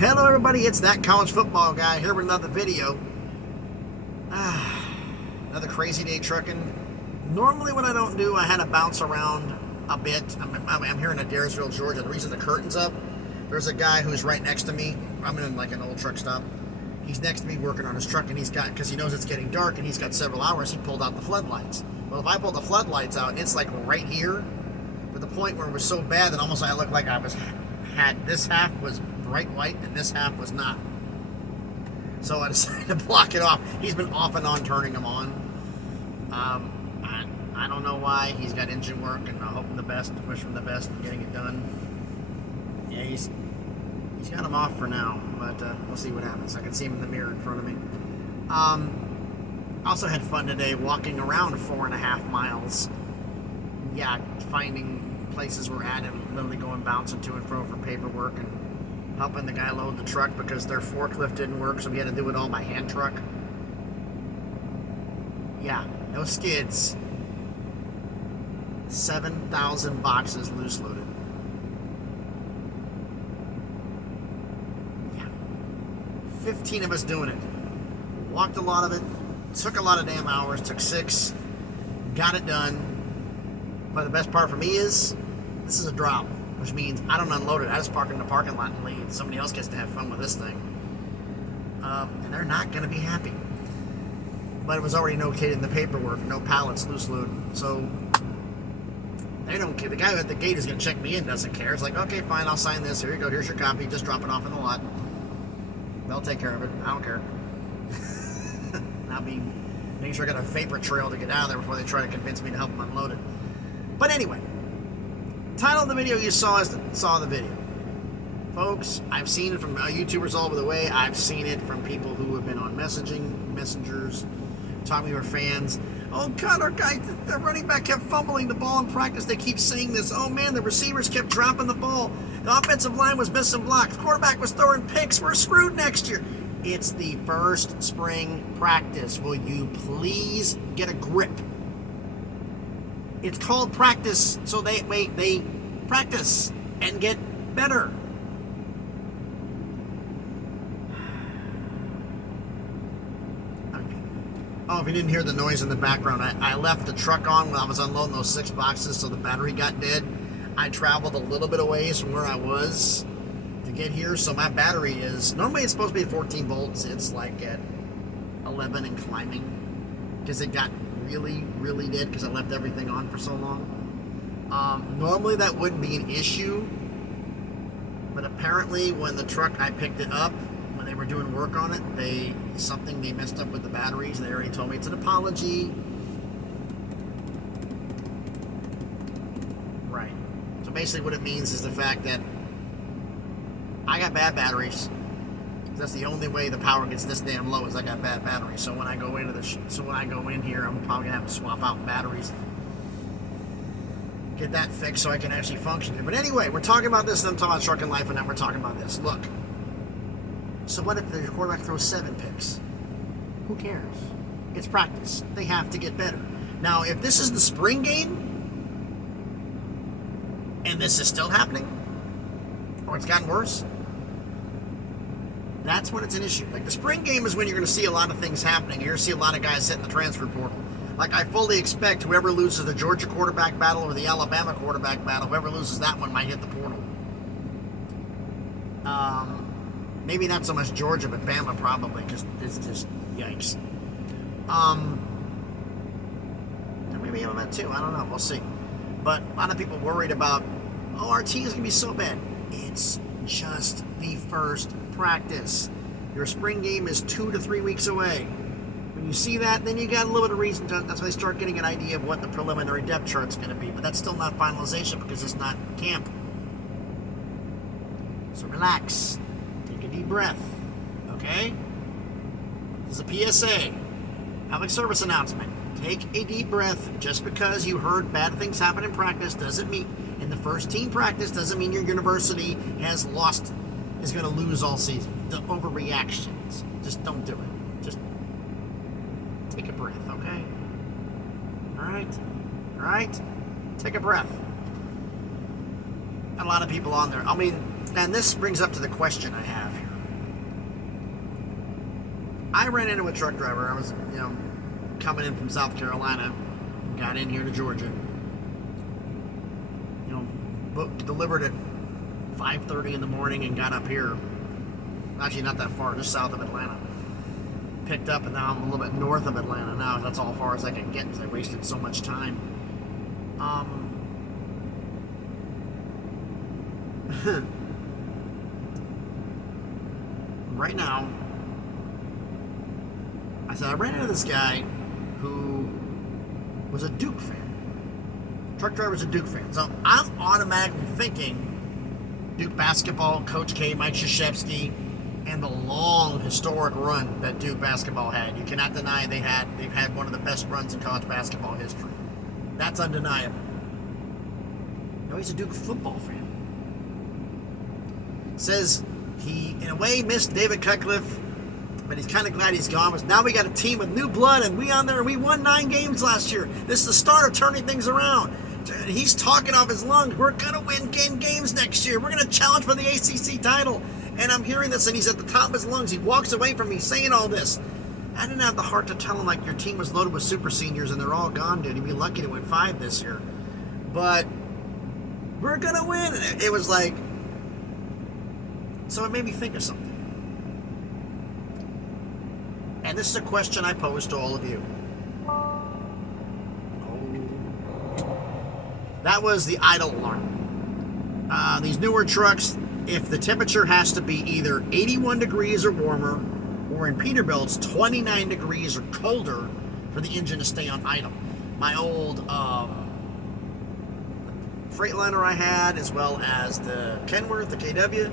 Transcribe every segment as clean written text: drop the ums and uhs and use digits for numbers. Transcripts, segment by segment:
Hello everybody, it's that college football guy here with another video. Another crazy day trucking. Normally what I don't do, I had to bounce around a bit. I'm here in Adairsville, Georgia. The reason the curtain's up, there's a guy who's right next to me. I'm in like an old truck stop. He's next to me working on his truck, and because he knows it's getting dark and he's got several hours, he pulled out the floodlights. Well, if I pulled the floodlights out, it's like right here, to the point where it was so bad that almost I looked like had this half was bright white and this half was not. So I decided to block it off. He's been off and on turning them on. I don't know why. He's got engine work, and I'm hoping the best, wish him the best in getting it done. Yeah, he's got them off for now, but we'll see what happens. I can see him in the mirror in front of me. Also had fun today walking around 4.5 miles. Yeah, finding places we're at and literally going bouncing to and fro for paperwork and helping the guy load the truck because their forklift didn't work, so we had to do it all by hand truck. Yeah, no skids. 7,000 boxes loose loaded. Yeah. 15 of us doing it. Walked a lot of it. Took a lot of damn hours. Took 6. Got it done. But the best part for me is this is a drop, which means I don't unload it. I just park it in the parking lot and leave. Somebody else gets to have fun with this thing. And they're not going to be happy. But it was already notated in the paperwork. No pallets loose load. So they don't care. The guy at the gate is going to check me in, doesn't care. It's like, okay, fine, I'll sign this. Here you go. Here's your copy. Just drop it off in the lot. They'll take care of it. I don't care. I'll be making sure I got a vapor trail to get out of there before they try to convince me to help them unload it. But anyway, title of the video you saw the video. Folks, I've seen it from YouTubers all over the way. I've seen it from people who have been on messengers, talking to their fans. Oh God, our guy, the running back kept fumbling the ball in practice. They keep saying this. Oh man, the receivers kept dropping the ball. The offensive line was missing blocks. Quarterback was throwing picks. We're screwed next year. It's the first spring practice. Will you please get a grip? It's called practice, so they practice and get better. Oh, if you didn't hear the noise in the background, I left the truck on when I was unloading those 6 boxes, so the battery got dead. I traveled a little bit of ways from where I was to get here, so my battery is, normally it's supposed to be at 14 volts. It's like at 11 and climbing because it got really, really dead because I left everything on for so long. Normally that wouldn't be an issue, but apparently when the truck, I picked it up, when they were doing work on it, they messed up with the batteries. They already told me it's an apology. Right. So basically what it means is the fact that I got bad batteries. That's the only way the power gets this damn low is I got bad batteries. So when I go into when I go in here, I'm probably gonna have to swap out batteries, get that fixed so I can actually function here. But anyway, we're talking about this. I'm talking about trucking life, and now we're talking about this. Look. So what if the quarterback throws 7 picks? Who cares? It's practice. They have to get better. Now, if this is the spring game, and this is still happening, or it's gotten worse, that's when it's an issue. Like the spring game is when you're going to see a lot of things happening. You're going to see a lot of guys hitting the transfer portal. Like I fully expect whoever loses the Georgia quarterback battle or the Alabama quarterback battle, whoever loses that one might hit the portal. Maybe not so much Georgia, but Bama probably, because it's just yikes. Maybe Alabama too. I don't know. We'll see. But a lot of people worried about, oh, our team's gonna be so bad. It's just the first practice. Your spring game is 2 to 3 weeks away. When you see that, then you got a little bit of reason to. That's when they start getting an idea of what the preliminary depth chart's going to be. But that's still not finalization because it's not camp. So relax. Take a deep breath. Okay? This is a PSA. Public service announcement. Take a deep breath. Just because you heard bad things happen in practice doesn't mean, in the first team practice, doesn't mean your university is going to lose all season. The overreactions. Just don't do it. Just take a breath, okay? All right? Take a breath. A lot of people on there. I mean, and this brings up to the question I have here. I ran into a truck driver. I was, coming in from South Carolina, got in here to Georgia. Delivered at 5:30 in the morning and got up here. Actually, not that far, just south of Atlanta. Picked up, and now I'm a little bit north of Atlanta now. That's all far as I can get because I wasted so much time. Right now, I ran into this guy who was a Duke fan. Truck driver's a Duke fan. So I'm automatically thinking Duke basketball, Coach K, Mike Krzyzewski, and the long historic run that Duke basketball had. You cannot deny they've had one of the best runs in college basketball history. That's undeniable. No, he's a Duke football fan. Says he, in a way, missed David Cutcliffe, but he's kind of glad he's gone. But now we got a team with new blood, and we won 9 games last year. This is the start of turning things around. He's talking off his lungs. We're going to win games next year. We're going to challenge for the ACC title. And I'm hearing this, and he's at the top of his lungs. He walks away from me saying all this. I didn't have the heart to tell him, like, your team was loaded with super seniors, and they're all gone, dude. You'd be lucky to win 5 this year. But we're going to win. And it was like, so it made me think of something. And this is a question I pose to all of you. That was the idle alarm. These newer trucks, if the temperature has to be either 81 degrees or warmer, or in Peterbilt, it's 29 degrees or colder for the engine to stay on idle. My old Freightliner I had, as well as the Kenworth, the KW,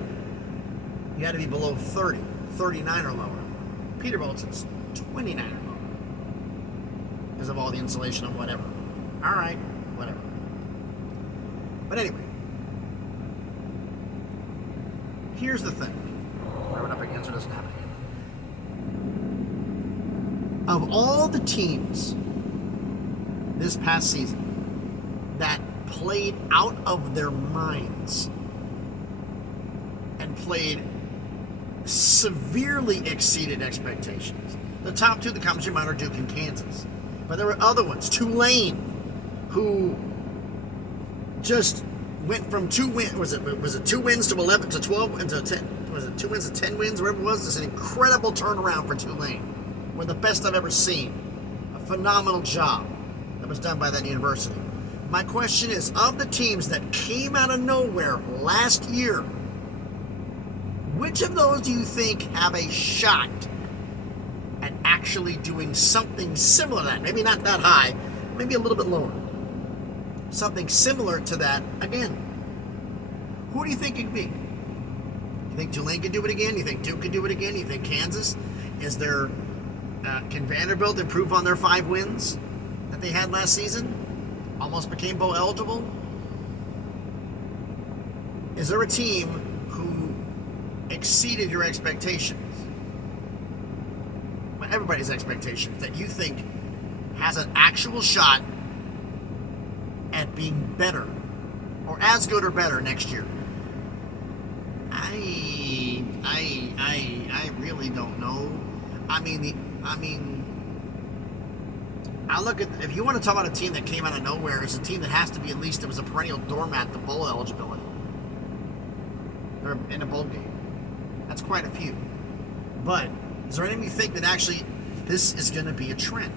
you had to be below 30, 39 or lower. Peterbilt's, it's 29 or lower because of all the insulation and whatever. All right, whatever. But anyway, here's the thing. Throw it up against, it doesn't happen again. Of all the teams this past season that played out of their minds and played severely exceeded expectations, the top 2 that comes to your mind are Duke and Kansas. But there were other ones. Tulane, who just went from 2 wins. Was it 2 wins to 11 to 12 and to 10? Was it 2 wins to 10 wins? Whatever it was. It's an incredible turnaround for Tulane. One of the best I've ever seen. A phenomenal job that was done by that university. My question is, of the teams that came out of nowhere last year, which of those do you think have a shot at actually doing something similar to that? Maybe not that high, maybe a little bit lower. Something similar to that again. Who do you think it could be? You think Tulane could do it again? You think Duke could do it again? You think Kansas? Can Vanderbilt improve on their 5 wins that they had last season? Almost became bowl eligible? Is there a team who exceeded your expectations? Well, everybody's expectations that you think has an actual shot at being better or as good or better next year. I really don't know. I look at, if you want to talk about a team that came out of nowhere, it's a team that has to be, at least it was a perennial doormat to bowl eligibility. They're in a bowl game. That's quite a few. But is there anything you think that actually this is going to be a trend?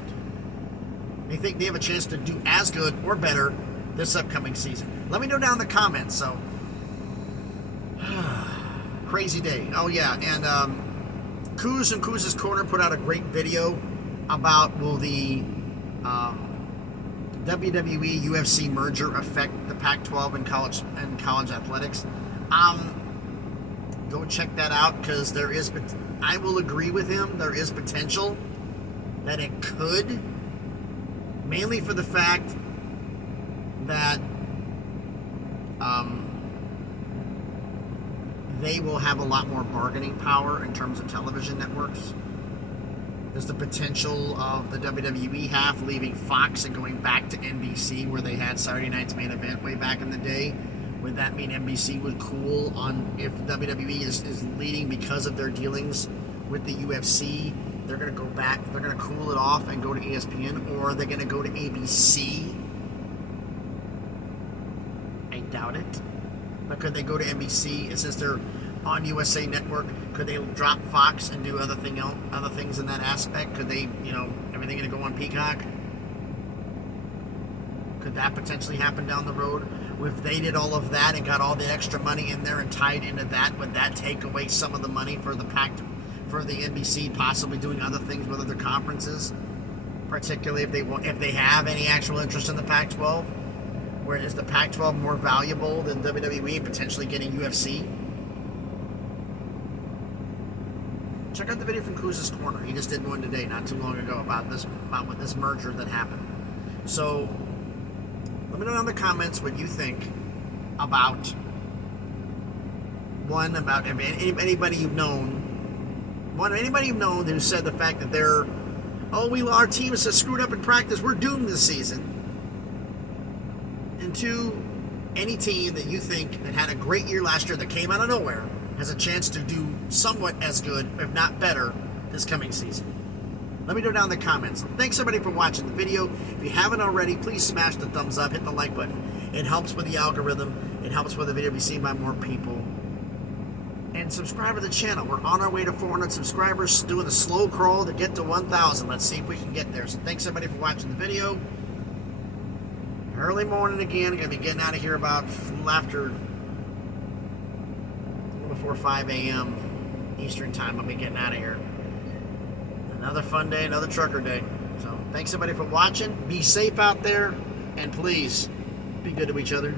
You think they have a chance to do as good or better this upcoming season? Let me know down in the comments. So, crazy day. Oh yeah, and Kuz and Kuz's Corner put out a great video about, will the WWE UFC merger affect the Pac-12 and college athletics? Go check that out, because I will agree with him, there is potential that it could, mainly for the fact that they will have a lot more bargaining power in terms of television networks. There's the potential of the WWE half leaving Fox and going back to NBC, where they had Saturday Night's Main Event way back in the day. Would that mean NBC would cool on if WWE is leading because of their dealings with the UFC? they're going to go back, they're going to cool it off and go to ESPN, or are they going to go to ABC? I doubt it. But could they go to NBC? And since they're on USA Network, could they drop Fox and do other things in that aspect? Could they, everything going to go on Peacock? Could that potentially happen down the road? If they did all of that and got all the extra money in there and tied into that, would that take away some of the money for the NBC possibly doing other things with other conferences, particularly if they have any actual interest in the Pac-12? Where is the Pac-12 more valuable than WWE potentially getting UFC? Check out the video from Kuz's Corner. He just did one today, not too long ago, about this merger that happened. So let me know down in the comments what you think about if anybody you've known who said the fact that our team is screwed up in practice, we're doomed this season. And two, any team that you think that had a great year last year that came out of nowhere has a chance to do somewhat as good, if not better, this coming season. Let me know down in the comments. Thanks everybody for watching the video. If you haven't already, please smash the thumbs up, hit the like button. It helps with the algorithm. It helps with the video be seen by more people. And subscribe to the channel. We're on our way to 400 subscribers, doing a slow crawl to get to 1,000. Let's see if we can get there. So thanks everybody for watching the video. Early morning again. Gonna be getting out of here about before 5 a.m. Eastern time. I'll be getting out of here. Another fun day, another trucker day. So thanks everybody for watching. Be safe out there, and please be good to each other.